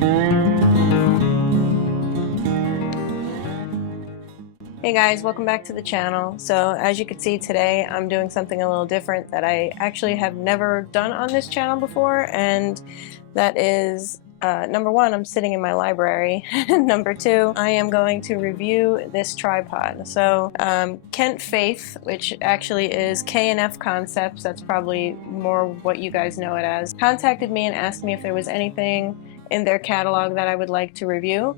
Hey guys, welcome back to the channel. So as you can see today, I'm doing something a little different that I actually have never done on this channel before, and that is number one, I'm sitting in my library, and number two, I am going to review this tripod. So Kentfaith, which actually is K&F Concepts, that's probably more what you guys know it as, contacted me and asked me if there was anything in their catalog that I would like to review.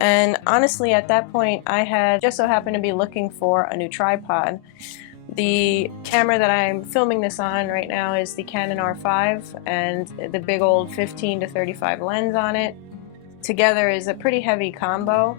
And honestly, at that point, I had just so happened to be looking for a new tripod. The camera that I'm filming this on right now is the Canon R5, and the big old 15 to 35 lens on it together is a pretty heavy combo.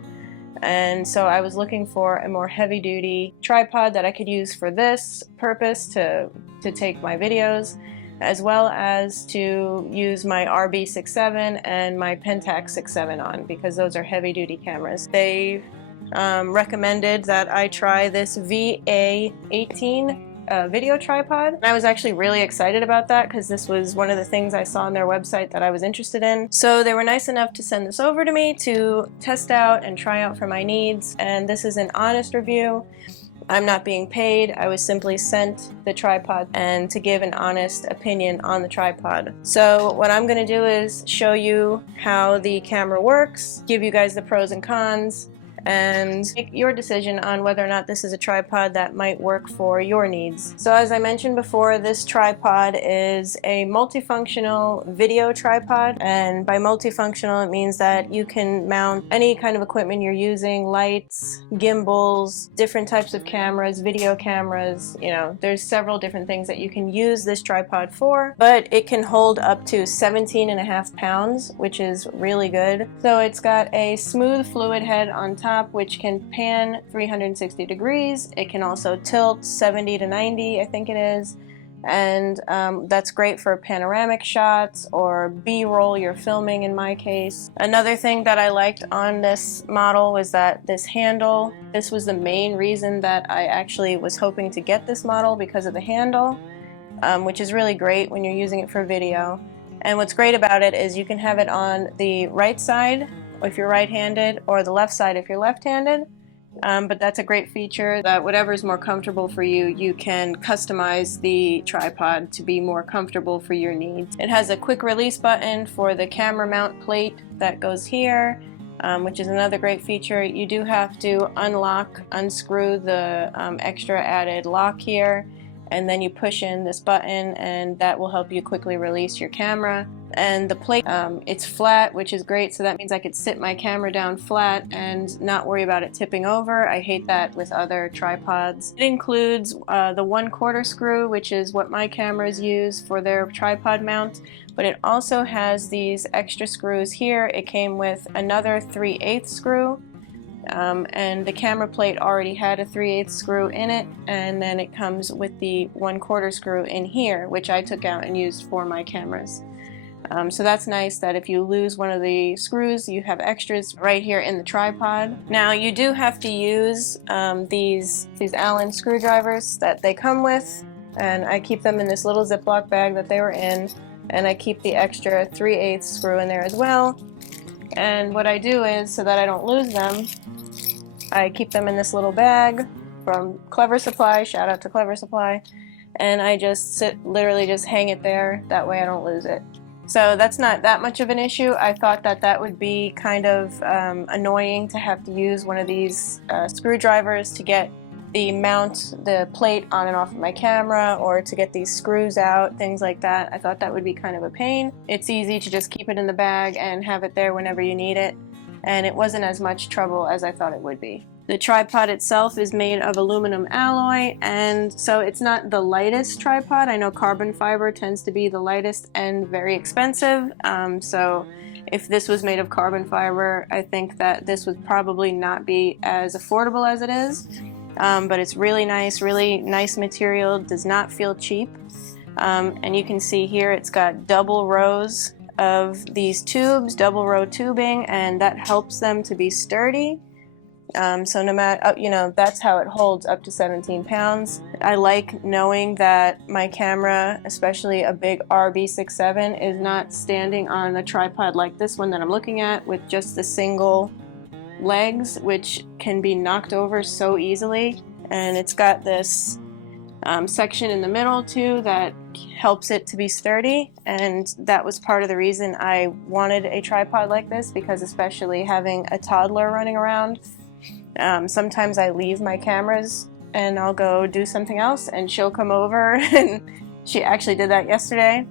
And so I was looking for a more heavy-duty tripod that I could use for this purpose to take my videos, as well as to use my RB67 and my Pentax 6.7 on, because those are heavy-duty cameras. They recommended that I try this VA18 video tripod. And I was actually really excited about that because this was one of the things I saw on their website that I was interested in. So they were nice enough to send this over to me to test out and try out for my needs, and this is an honest review. I'm not being paid. I was simply sent the tripod and to give an honest opinion on the tripod. So what I'm going to do is show you how the camera works, give you guys the pros and cons, and make your decision on whether or not this is a tripod that might work for your needs. So as I mentioned before, this tripod is a multifunctional video tripod, and by multifunctional it means that you can mount any kind of equipment you're using, lights, gimbals, different types of cameras, video cameras, you know, there's several different things that you can use this tripod for, but it can hold up to 17.5 pounds, which is really good. So it's got a smooth fluid head on top, which can pan 360 degrees. It can also tilt 70 to 90, I think it is, and that's great for panoramic shots or B-roll you're filming in my case. Another thing that I liked on this model was that this handle, this was the main reason that I actually was hoping to get this model, because of the handle, which is really great when you're using it for video. And what's great about it is you can have it on the right side if you're right-handed, or the left side if you're left-handed. But that's a great feature, that whatever is more comfortable for you, you can customize the tripod to be more comfortable for your needs. It has a quick release button for the camera mount plate that goes here, which is another great feature. You do have to unscrew the extra added lock here, and then you push in this button, and that will help you quickly release your camera. And the plate, it's flat, which is great, so that means I could sit my camera down flat and not worry about it tipping over. I hate that with other tripods. It includes the 1/4 screw, which is what my cameras use for their tripod mount, but it also has these extra screws here. It came with another 3/8 screw, and the camera plate already had a 3/8 screw in it, and then it comes with the 1/4 screw in here, which I took out and used for my cameras. So that's nice that if you lose one of the screws, you have extras right here in the tripod. Now you do have to use these Allen screwdrivers that they come with, and I keep them in this little Ziploc bag that they were in, and I keep the extra 3/8 screw in there as well. And what I do is, so that I don't lose them, I keep them in this little bag from Clever Supply, shout out to Clever Supply, and I just literally just hang it there, that way I don't lose it. So that's not that much of an issue. I thought that that would be kind of annoying to have to use one of these screwdrivers to get the plate on and off of my camera, or to get these screws out, things like that. I thought that would be kind of a pain. It's easy to just keep it in the bag and have it there whenever you need it, and it wasn't as much trouble as I thought it would be. The tripod itself is made of aluminum alloy, and so it's not the lightest tripod. I know carbon fiber tends to be the lightest and very expensive, so if this was made of carbon fiber, I think that this would probably not be as affordable as it is, but it's really nice material, does not feel cheap, and you can see here it's got double rows of these tubes, double row tubing, and that helps them to be sturdy. So no matter, you know, that's how it holds up to 17 pounds. I like knowing that my camera, especially a big RB67, is not standing on a tripod like this one that I'm looking at with just the single legs, which can be knocked over so easily. And it's got this section in the middle too that helps it to be sturdy, and that was part of the reason I wanted a tripod like this, because especially having a toddler running around, sometimes I leave my cameras and I'll go do something else and she'll come over and she actually did that yesterday,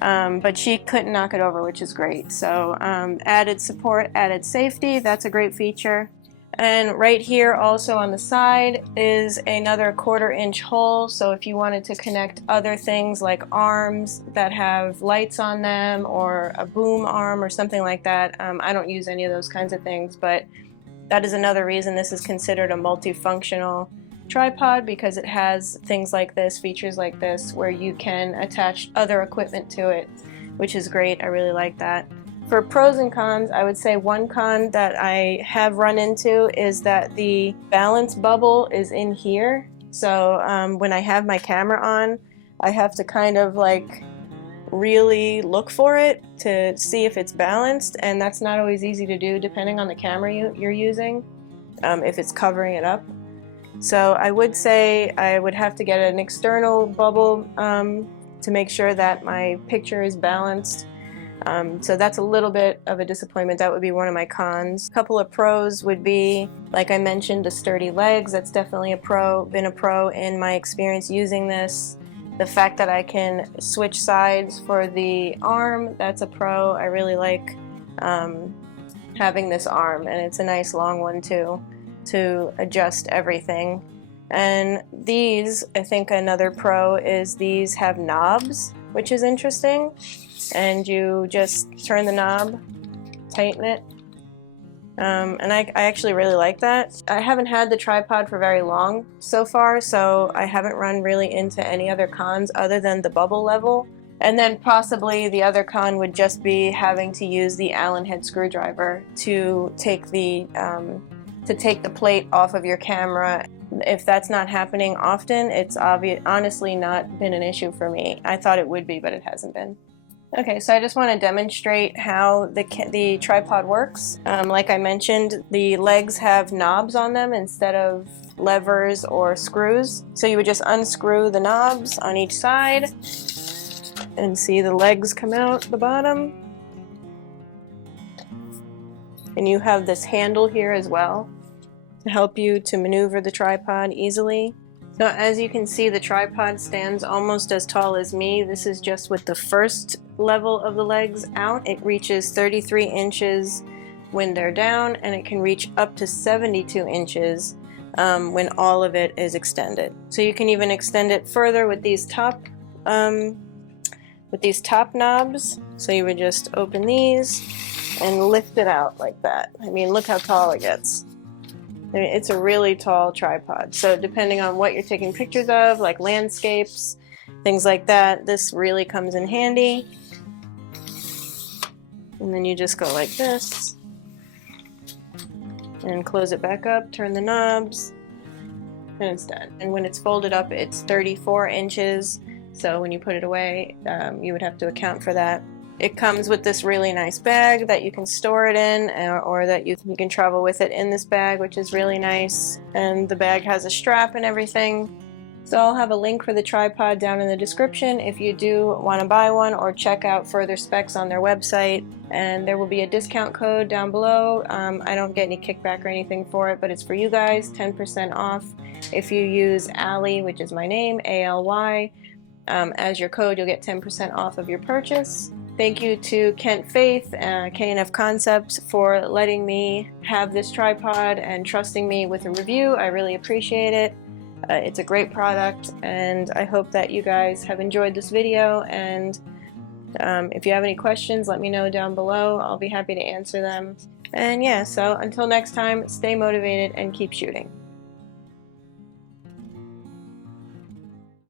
but she couldn't knock it over, which is great. So added support, added safety, that's a great feature. And right here also on the side is another 1/4 inch hole, so if you wanted to connect other things like arms that have lights on them or a boom arm or something like that. I don't use any of those kinds of things, but that is another reason this is considered a multifunctional tripod, because it has things like this, features like this, where you can attach other equipment to it, which is great. I really like that. For pros and cons, I would say one con that I have run into is that the balance bubble is in here. So when I have my camera on, I have to kind of like really look for it to see if it's balanced, and that's not always easy to do depending on the camera you're using, if it's covering it up. So I would say I would have to get an external bubble to make sure that my picture is balanced. So that's a little bit of a disappointment. That would be one of my cons. A couple of pros would be, like I mentioned, the sturdy legs. That's definitely been a pro in my experience using this. The fact that I can switch sides for the arm, that's a pro. I really like having this arm, and it's a nice long one too, to adjust everything. And these, I think another pro is these have knobs, which is interesting. And you just turn the knob, tighten it, and I actually really like that. I haven't had the tripod for very long so far, so I haven't run really into any other cons other than the bubble level. And then possibly the other con would just be having to use the Allen head screwdriver to take the plate off of your camera. If that's not happening often, it's honestly not been an issue for me. I thought it would be, but it hasn't been. Okay, so I just want to demonstrate how the tripod works. Like I mentioned, the legs have knobs on them instead of levers or screws. So you would just unscrew the knobs on each side and see the legs come out the bottom. And you have this handle here as well to help you to maneuver the tripod easily. So as you can see, the tripod stands almost as tall as me. This is just with the first level of the legs out. It reaches 33 inches when they're down, and it can reach up to 72 inches when all of it is extended. So you can even extend it further with these top knobs. So you would just open these and lift it out like that. I mean, look how tall it gets. I mean, it's a really tall tripod. So depending on what you're taking pictures of, like landscapes, things like that, this really comes in handy. And then you just go like this and close it back up, turn the knobs, and it's done. And when it's folded up, it's 34 inches. So when you put it away, you would have to account for that. It comes with this really nice bag that you can store it in, or that you can travel with it in this bag, which is really nice. And the bag has a strap and everything. So I'll have a link for the tripod down in the description if you do want to buy one or check out further specs on their website. And there will be a discount code down below. I don't get any kickback or anything for it, but it's for you guys, 10% off. If you use Ally, which is my name, ALY, as your code, you'll get 10% off of your purchase. Thank you to Kentfaith, K&F Concepts, for letting me have this tripod and trusting me with a review. I really appreciate it. It's a great product, and I hope that you guys have enjoyed this video. And if you have any questions, let me know down below. I'll be happy to answer them. And yeah, so until next time, stay motivated and keep shooting.